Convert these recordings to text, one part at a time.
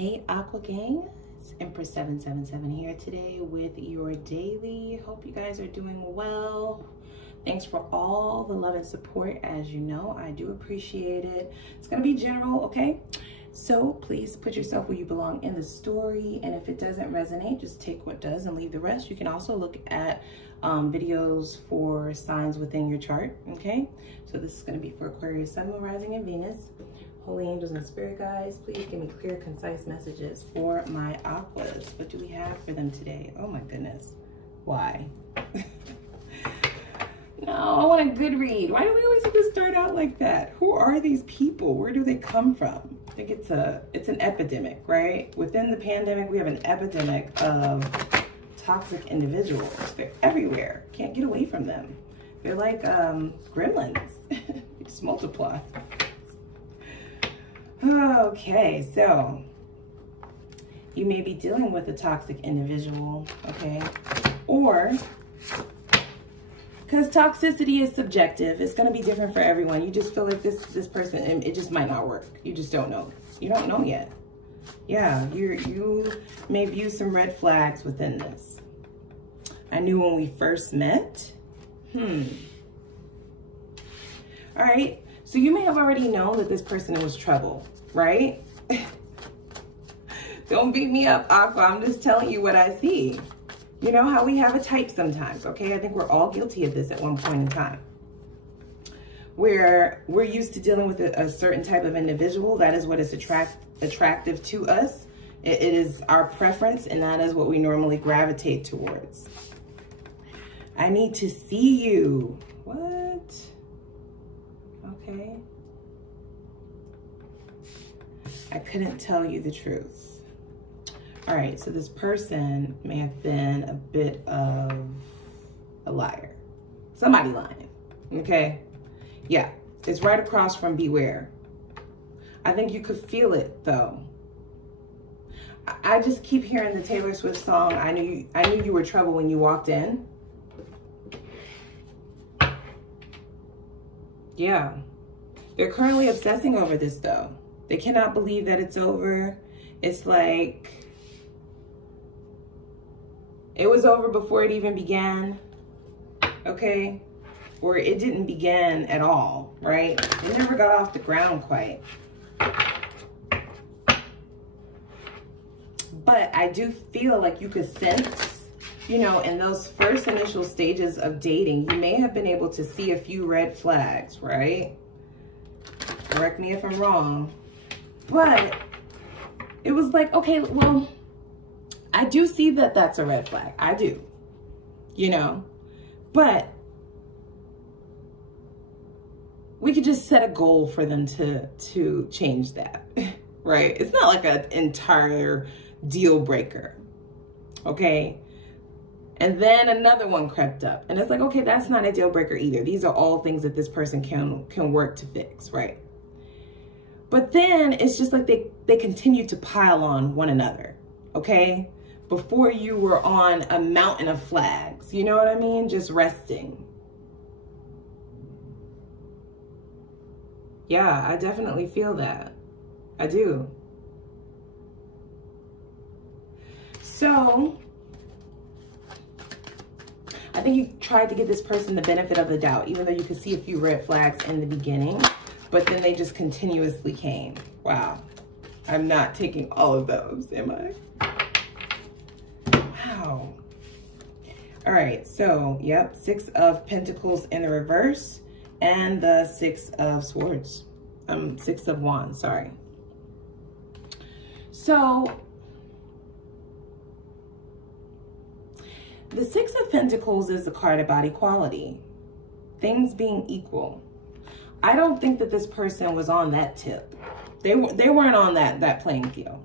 Hey Aqua Gang, it's Empress 777 here today with your daily. Hope you guys are doing well. Thanks for all the love and support. As you know, I do appreciate it. It's gonna be general, okay? So please put yourself where you belong in the story, and if it doesn't resonate, just take what does and leave the rest. You can also look at videos for signs within your chart, okay? So this is gonna be for Aquarius, Sun, Moon, Rising, and Venus. Holy angels and spirit guides, please give me clear, concise messages for my aquas. What do we have for them today? Oh my goodness. Why? No, I want a good read. Why do we always have to start out like that? Who are these people? Where do they come from? I think it's an epidemic, right? Within the pandemic, we have an epidemic of toxic individuals. They're everywhere. Can't get away from them. They're like gremlins. They just multiply. Okay, so you may be dealing with a toxic individual, okay? Or, because toxicity is subjective, it's gonna be different for everyone. You just feel like this person, and it just might not work. You just don't know. You don't know yet. Yeah, you may view some red flags within this. I knew when we first met. All right. So you may have already known that this person was trouble, right? Don't beat me up, Aqua. I'm just telling you what I see. You know how we have a type sometimes, okay? I think we're all guilty of this at one point in time. Where we're used to dealing with a certain type of individual. That is what is attractive to us. It is our preference, and that is what we normally gravitate towards. I need to see you. What? Okay. I couldn't tell you the truth. All right, so this person may have been a bit of a liar. Somebody lying, okay? Yeah, it's right across from beware. I think you could feel it though. I just keep hearing the Taylor Swift song, I knew you were trouble when you walked in. Yeah. They're currently obsessing over this though. They cannot believe that it's over. It's like it was over before it even began, okay? Or it didn't begin at all, right? It never got off the ground quite. But I do feel like you could sense, you know, in those first initial stages of dating, you may have been able to see a few red flags, right? Correct me if I'm wrong. But it was like, okay, well, I do see that that's a red flag. I do, you know, but we could just set a goal for them to change that, right? It's not like an entire deal breaker, okay? And then another one crept up, and it's like, okay, that's not a deal breaker either. These are all things that this person can work to fix, right? But then it's just like they continue to pile on one another, okay? Before you were on a mountain of flags, you know what I mean? Just resting. Yeah, I definitely feel that. I do. So, I think you tried to give this person the benefit of the doubt, even though you could see a few red flags in the beginning, but then they just continuously came. Wow. I'm not taking all of those, am I? Wow. All right, so, yep, 6 of Pentacles in the reverse and the 6 of Swords. 6 of Wands, sorry. So, the 6 of Pentacles is a card about equality. Things being equal. I don't think that this person was on that tip. They weren't on that playing field.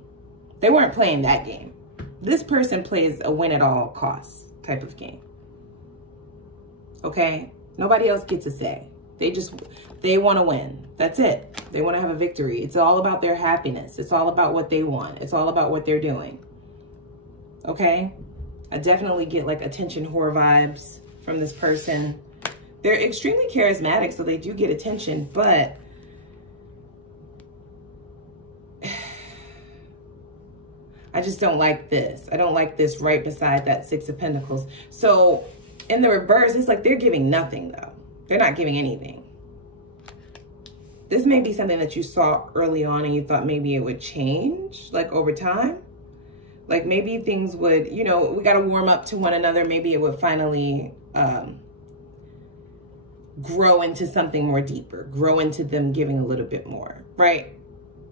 They weren't playing that game. This person plays a win at all costs type of game. Okay? Nobody else gets a say. They want to win. That's it. They want to have a victory. It's all about their happiness. It's all about what they want. It's all about what they're doing. Okay? I definitely get like attention whore vibes from this person. They're extremely charismatic, so they do get attention, but I just don't like this. I don't like this right beside that Six of Pentacles. So in the reverse, it's like they're giving nothing though. They're not giving anything. This may be something that you saw early on and you thought maybe it would change like over time. Like maybe things would, you know, we got to warm up to one another. Maybe it would finally grow into something more deeper, grow into them giving a little bit more, right?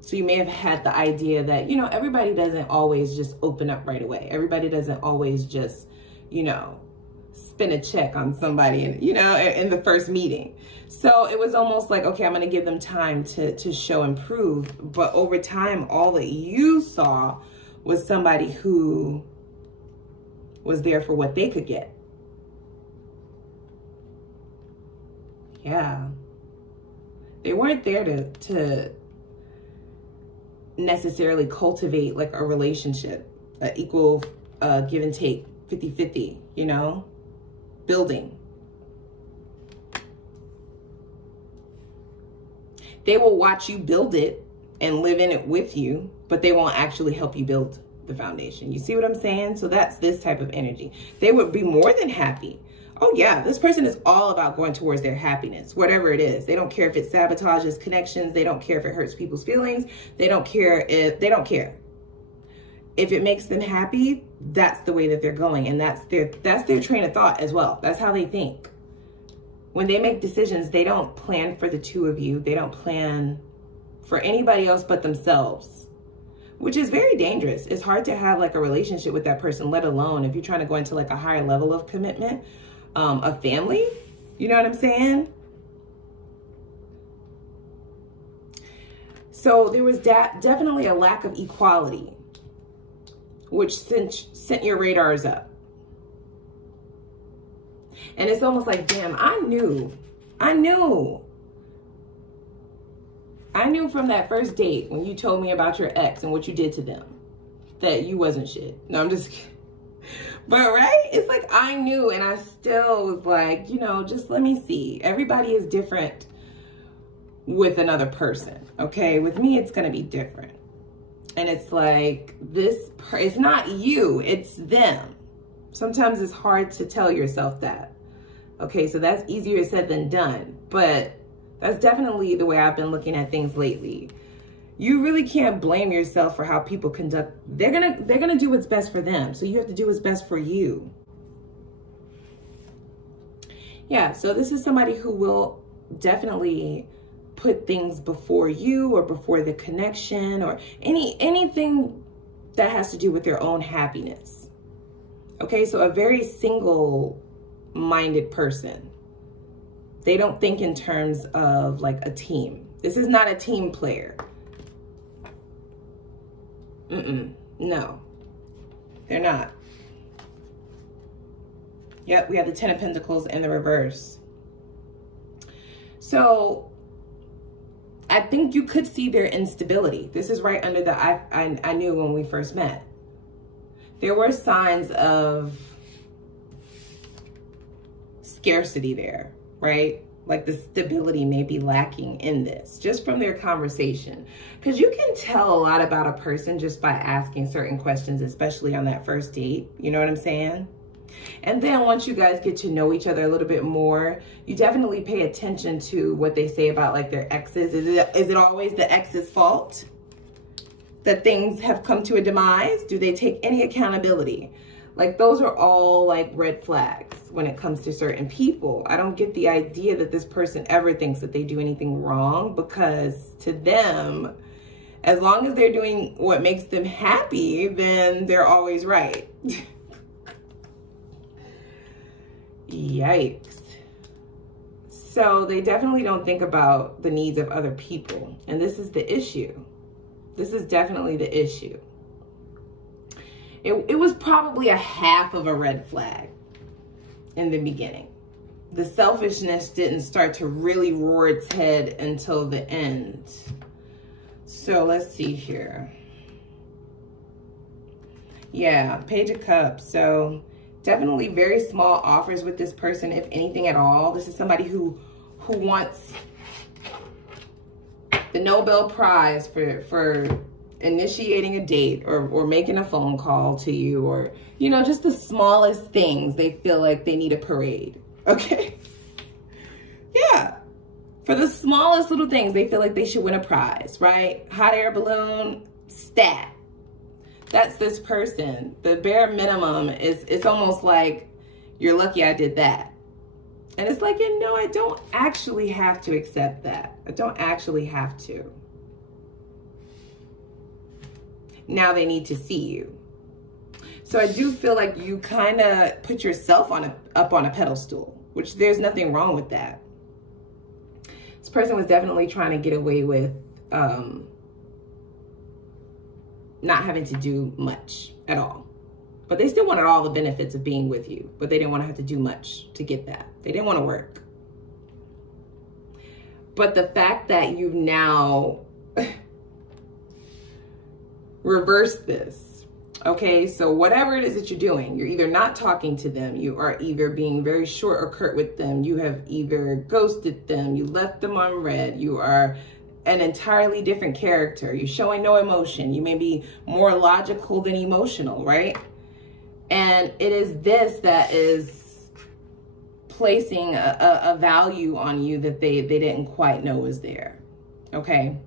So you may have had the idea that, you know, everybody doesn't always just open up right away. Everybody doesn't always just, you know, spin a check on somebody, and you know, in the first meeting. So it was almost like, okay, I'm going to give them time to show and prove. But over time, all that you saw was somebody who was there for what they could get. Yeah. They weren't there to necessarily cultivate like a relationship, an equal give and take, 50-50, you know, building. They will watch you build it and live in it with you, but they won't actually help you build the foundation. You see what I'm saying? So that's this type of energy. They would be more than happy. Oh yeah, this person is all about going towards their happiness, whatever it is. They don't care if it sabotages connections. They don't care if it hurts people's feelings. They don't care if, they don't care. If it makes them happy, that's the way that they're going. And that's their train of thought as well. That's how they think. When they make decisions, they don't plan for the two of you. They don't plan for anybody else but themselves, which is very dangerous. It's hard to have like a relationship with that person, let alone if you're trying to go into like a higher level of commitment, a family, you know what I'm saying? So there was definitely a lack of equality, which sent your radars up. And it's almost like, damn, I knew from that first date when you told me about your ex and what you did to them that you wasn't shit. No, I'm just kidding. But right? It's like I knew, and I still was like, you know, just let me see. Everybody is different with another person, okay? With me, it's going to be different. And it's like, it's not you, it's them. Sometimes it's hard to tell yourself that. Okay, so that's easier said than done. But that's definitely the way I've been looking at things lately. You really can't blame yourself for how people conduct. They're gonna do what's best for them. So you have to do what's best for you. Yeah, so this is somebody who will definitely put things before you or before the connection or anything that has to do with their own happiness. Okay, so a very single-minded person. They don't think in terms of like a team. This is not a team player. No, they're not. Yep, we have the Ten of Pentacles in the reverse. So I think you could see their instability. This is right under the I knew when we first met. There were signs of scarcity there, right? Like the stability may be lacking in this, just from their conversation. Because you can tell a lot about a person just by asking certain questions, especially on that first date. You know what I'm saying? And then once you guys get to know each other a little bit more, you definitely pay attention to what they say about like their exes. Is it always the ex's fault that things have come to a demise? Do they take any accountability? Like those are all like red flags when it comes to certain people. I don't get the idea that this person ever thinks that they do anything wrong, because to them, as long as they're doing what makes them happy, then they're always right. Yikes. So they definitely don't think about the needs of other people. And this is the issue. This is definitely the issue. It was probably a half of a red flag in the beginning. The selfishness didn't start to really roar its head until the end. So let's see here. Yeah, Page of Cups. So definitely very small offers with this person, if anything at all. This is somebody who wants the Nobel Prize for initiating a date or making a phone call to you, or, you know, just the smallest things, they feel like they need a parade, okay? Yeah. For the smallest little things, they feel like they should win a prize, right? Hot air balloon, stat. That's this person. The bare minimum is, it's almost like, you're lucky I did that. And it's like, you know, I don't actually have to accept that. I don't actually have to. Now they need to see you. So I do feel like you kind of put yourself up on a pedestal, which there's nothing wrong with that. This person was definitely trying to get away with not having to do much at all. But they still wanted all the benefits of being with you, but they didn't want to have to do much to get that. They didn't want to work. But the fact that you've now reversed this, okay? So whatever it is that you're doing, you're either not talking to them, you are either being very short or curt with them, you have either ghosted them, you left them on red, you are an entirely different character, you're showing no emotion, you may be more logical than emotional, right? And it is this that is placing a value on you that they didn't quite know was there, okay?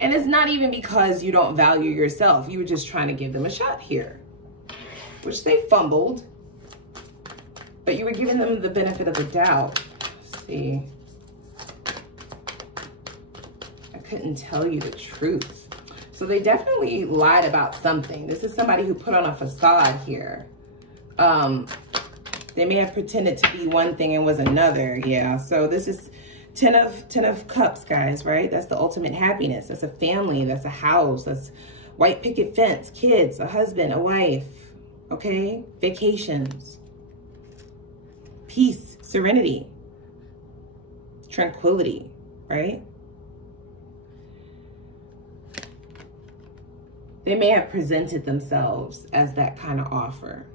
And it's not even because you don't value yourself. You were just trying to give them a shot here, which they fumbled, but you were giving them the benefit of the doubt. Let's see. I couldn't tell you the truth. So they definitely lied about something. This is somebody who put on a facade here. They may have pretended to be one thing and was another. Yeah, so this is 10 of Cups, guys, right? That's the ultimate happiness. That's a family. That's a house. That's white picket fence, kids, a husband, a wife, okay? Vacations, peace, serenity, tranquility, right? They may have presented themselves as that kind of offer.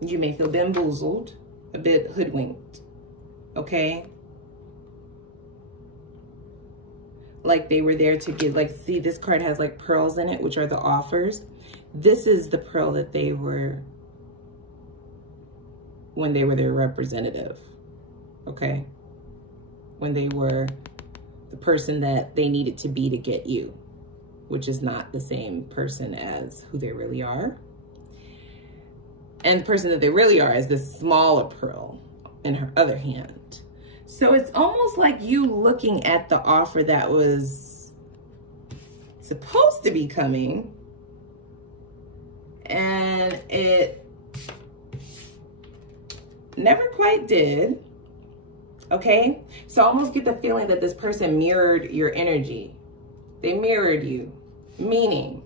You may feel bamboozled, a bit hoodwinked, okay? Like they were there to give, like, see, this card has like pearls in it, which are the offers. This is the pearl that they were, when they were their representative, okay? When they were the person that they needed to be to get you, which is not the same person as who they really are. And the person that they really are is this smaller pearl in her other hand. So it's almost like you looking at the offer that was supposed to be coming, and it never quite did. Okay, so I almost get the feeling that this person mirrored your energy. They mirrored you, meaning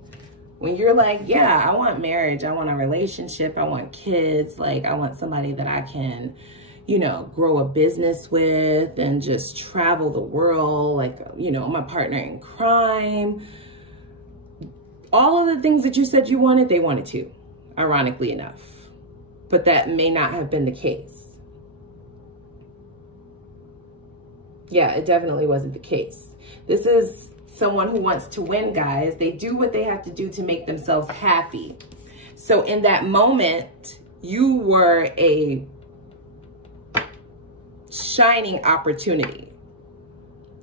when you're like, yeah, I want marriage, I want a relationship, I want kids, like I want somebody that I can, you know, grow a business with and just travel the world, like, you know, my partner in crime. All of the things that you said you wanted, they wanted to, ironically enough. But that may not have been the case. Yeah, it definitely wasn't the case. This is someone who wants to win, guys. They do what they have to do to make themselves happy. So in that moment, you were a shining opportunity.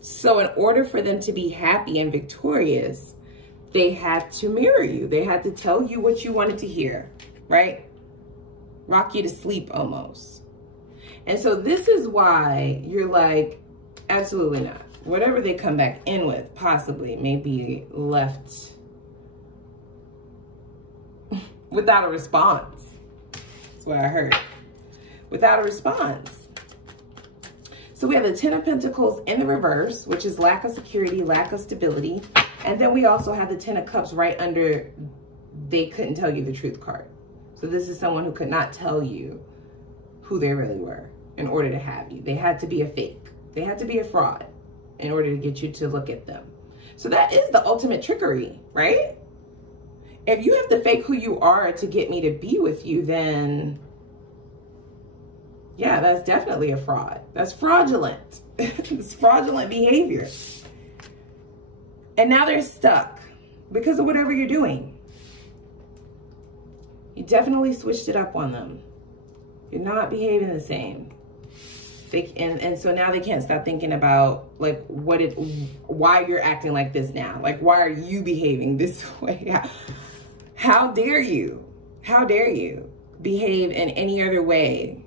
So in order for them to be happy and victorious, they had to mirror you. They had to tell you what you wanted to hear, right? Rock you to sleep almost. And so this is why you're like, absolutely not. Whatever they come back in with possibly may be left without a response. That's what I heard. Without a response. So we have the 10 of Pentacles in the reverse, which is lack of security, lack of stability. And then we also have the 10 of Cups right under they couldn't tell you the truth card. So this is someone who could not tell you who they really were in order to have you. They had to be a fake. They had to be a fraud in order to get you to look at them. So that is the ultimate trickery, right? If you have to fake who you are to get me to be with you, then Yeah, that's definitely a fraud. That's fraudulent. It's fraudulent behavior. And now they're stuck because of whatever you're doing. You definitely switched it up on them. You're not behaving the same. And so now they can't stop thinking about like why you're acting like this now. Like, why are you behaving this way? How dare you? How dare you behave in any other way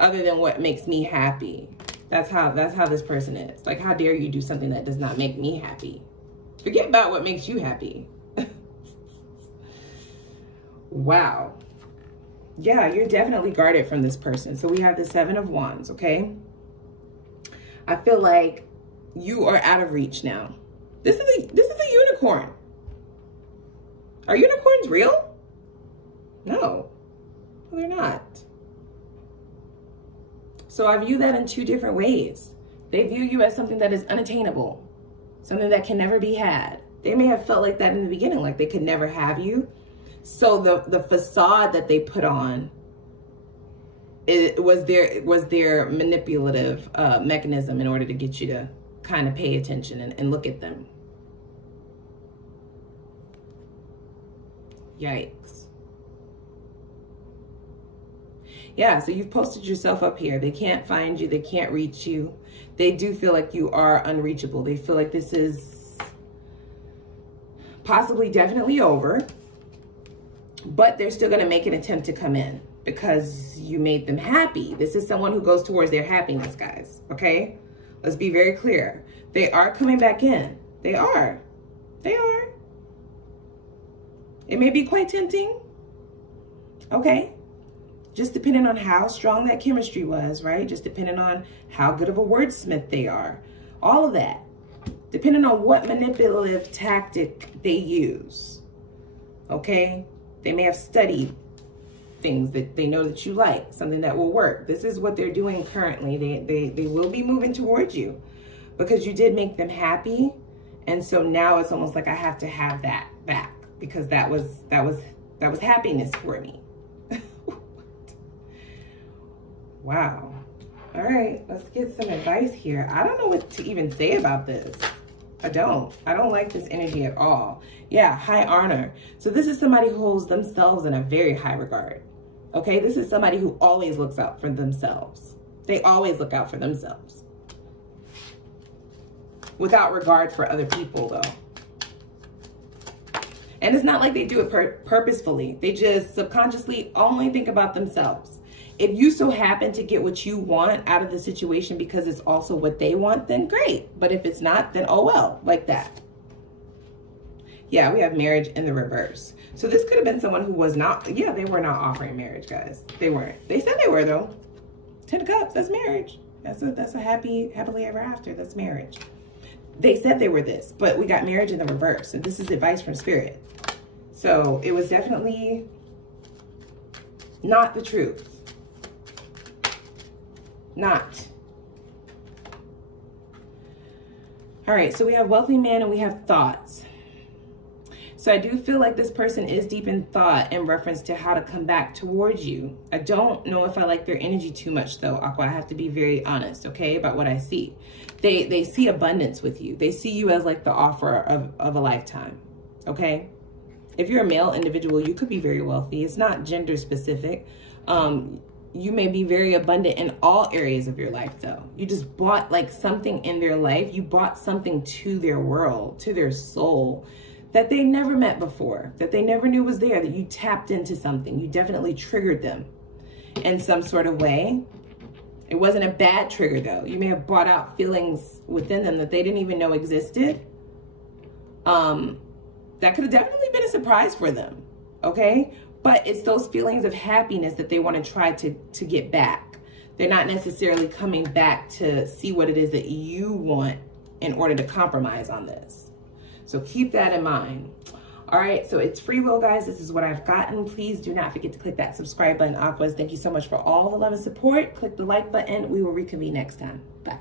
other than what makes me happy? That's how this person is. Like, how dare you do something that does not make me happy? Forget about what makes you happy. Wow. Yeah, you're definitely guarded from this person. So we have the 7 of Wands, okay? I feel like you are out of reach now. This is a unicorn. Are unicorns real? No, they're not. So I view that in 2 different ways. They view you as something that is unattainable, something that can never be had. They may have felt like that in the beginning, like they could never have you. So the facade that they put on, it was their manipulative mechanism in order to get you to kind of pay attention and look at them. Yikes. Yeah, so you've posted yourself up here. They can't find you. They can't reach you. They do feel like you are unreachable. They feel like this is possibly definitely over. But they're still going to make an attempt to come in because you made them happy. This is someone who goes towards their happiness, guys. Okay? Let's be very clear. They are coming back in. They are. They are. It may be quite tempting. Okay? Just depending on how strong that chemistry was, right? Just depending on how good of a wordsmith they are. All of that. Depending on what manipulative tactic they use. Okay? They may have studied things that they know that you like, something that will work. This is what they're doing currently. They will be moving towards you because you did make them happy. And so now it's almost like I have to have that back because that was happiness for me. Wow. All right, let's get some advice here. I don't know what to even say about this. I don't like this energy at all. Yeah, high honor. So this is somebody who holds themselves in a very high regard. Okay, this is somebody who always looks out for themselves. They always look out for themselves. Without regard for other people, though. And it's not like they do it purposefully. They just subconsciously only think about themselves. If you so happen to get what you want out of the situation because it's also what they want, then great. But if it's not, then oh well, like that. Yeah, we have marriage in the reverse. So this could have been someone who was not, yeah, they were not offering marriage, guys. They weren't. They said they were, though. 10 of Cups, that's marriage. That's a happily ever after. That's marriage. They said they were this, but we got marriage in the reverse. And this is advice from Spirit. So it was definitely not the truth. Not. All right, so we have wealthy man and we have thoughts. So I do feel like this person is deep in thought in reference to how to come back towards you. I don't know if I like their energy too much though, Aqua. I have to be very honest, okay, about what I see. They see abundance with you. They see you as like the offer of a lifetime, okay? If you're a male individual, you could be very wealthy. It's not gender specific. You may be very abundant in all areas of your life though. You just bought like something in their life. You bought something to their world, to their soul that they never met before, that they never knew was there, that you tapped into something. You definitely triggered them in some sort of way. It wasn't a bad trigger though. You may have brought out feelings within them that they didn't even know existed. That could have definitely been a surprise for them, okay? But it's those feelings of happiness that they want to try to get back. They're not necessarily coming back to see what it is that you want in order to compromise on this. So keep that in mind. All right, so it's free will, guys. This is what I've gotten. Please do not forget to click that subscribe button, Aquas. Thank you so much for all the love and support. Click the like button. We will reconvene next time. Bye.